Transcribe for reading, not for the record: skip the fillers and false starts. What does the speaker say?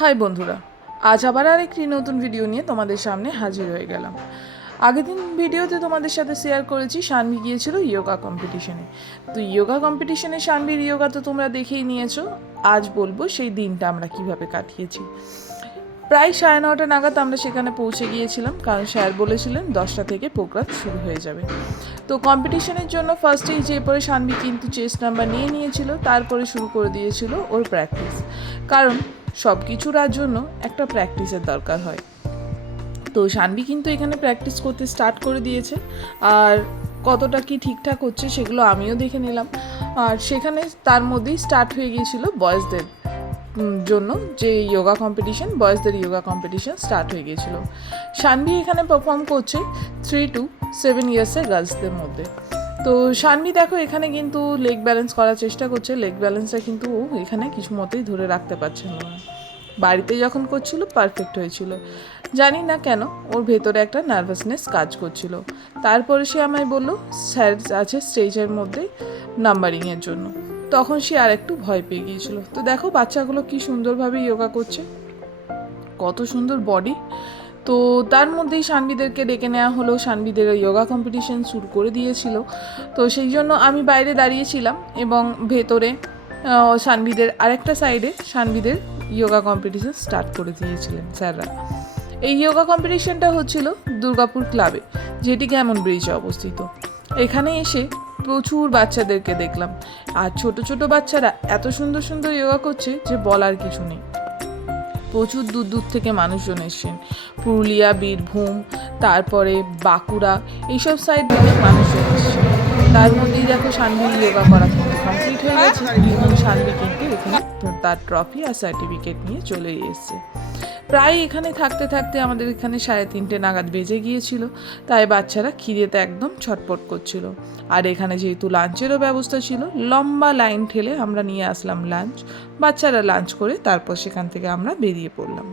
High বন্ধুরা, আজ আবার আরেকটি নতুন ভিডিও নিয়ে তোমাদের সামনে হাজির হয়ে গেলাম। আগের দিন ভিডিওতে তোমাদের সাথে শেয়ার করেছি শানভি গিয়েছিল যোগা কম্পিটিশনে। তো যোগা কম্পিটিশনে শানভির যোগা তো তোমরা দেখেই নিয়েছো। আজ বলবো সেই দিনটা আমরা কিভাবে কাটিয়েছি। প্রায় 9:30 নাগাদ আমরা সেখানে পৌঁছে গিয়েছিলাম, কারণ স্যার বলেছিলেন 10টা থেকে প্রোগ্রাম শুরু হয়ে যাবে। তো কম্পিটিশনের জন্য ফার্স্টেই যে পরে শানভি কিন্তু চেস্ট নাম্বার নিয়ে নিয়েছিল, তারপরে শুরু করে দিয়েছিল ওর প্র্যাকটিস। কারণ সব কিছুর জন্য একটা প্র্যাকটিসের দরকার হয়। তো শানভি কিন্তু এখানে প্র্যাকটিস করতে স্টার্ট করে দিয়েছে, আর কতটা কি ঠিকঠাক হচ্ছে সেগুলো আমিও দেখে নিলাম। আর সেখানে তার মধ্যেই স্টার্ট হয়ে গিয়েছিল বয়েজদের জন্য যে যোগা কম্পিটিশন, বয়েজদের যোগা কম্পিটিশন স্টার্ট হয়ে গিয়েছিল। শানভি এখানে পারফর্ম করছে 3 to 7 ইয়ার্সের গার্লসদের মধ্যে। তো শানভি দেখো এখানে কিন্তু লেগ ব্যালেন্স করার চেষ্টা করছে। লেগ ব্যালেন্সটা কিন্তু ও এখানে কিছু মতেই ধরে রাখতে পারছে না। বাড়িতে যখন করছিল পারফেক্ট হয়েছিল, জানি না কেন ওর ভেতরে একটা নার্ভাসনেস কাজ করছিল। তারপরে সে আমায় বললো স্যার আছে স্টেজের মধ্যে নাম্বারিংয়ের জন্য, তখন সে আর একটু ভয় পেয়ে গিয়েছিল। তো দেখো বাচ্চাগুলো কি সুন্দরভাবে যোগা করছে, কত সুন্দর বডি। তো তার মধ্যেই শানভিদেরকে ডেকে নেওয়া হলো, শানভিদের যোগা কম্পিটিশন শুরু করে দিয়েছিল। তো সেই জন্য আমি বাইরে দাঁড়িয়েছিলাম এবং ভেতরে শানভিদের আরেকটা সাইডে শানভিদের যোগা কম্পিটিশন স্টার্ট করে দিয়েছিলেন স্যাররা। এই যোগা কম্পিটিশনটা হচ্ছিল দুর্গাপুর ক্লাবে, যেটি কেমন ব্রিজে অবস্থিত। এখানে এসে প্রচুর বাচ্চাদেরকে দেখলাম, আর ছোট ছোট বাচ্চারা এত সুন্দর সুন্দর যোগা করছে যে বলার কিছু নেই। প্রচুর দূর দূর থেকে মানুষজন এসছেন, পুরুলিয়া, বীরভূম, তারপরে বাঁকুড়া, এইসব সাইড থেকে মানুষজন এসছেন। তার মধ্যেই দেখো শানভির যোগা করা কিন্তু কমপ্লিট হয়ে গেছে এবং শানভি কিন্তু এখানে তার ট্রফি আর সার্টিফিকেট নিয়ে চলে এসছে। প্রায় এখানে থাকতে থাকতে আমাদের এখানে 3:30 নাগাদ বেজে গিয়েছিল, তাই বাচ্চারা খিদেতে একদম ছটপট করছিল। আর এখানে যেহেতু লাঞ্চেরও ব্যবস্থা ছিল, লম্বা লাইন ঠেলে আমরা নিয়ে আসলাম লাঞ্চ। বাচ্চারা লাঞ্চ করে তারপর সেখান থেকে আমরা বেরিয়ে পড়লাম।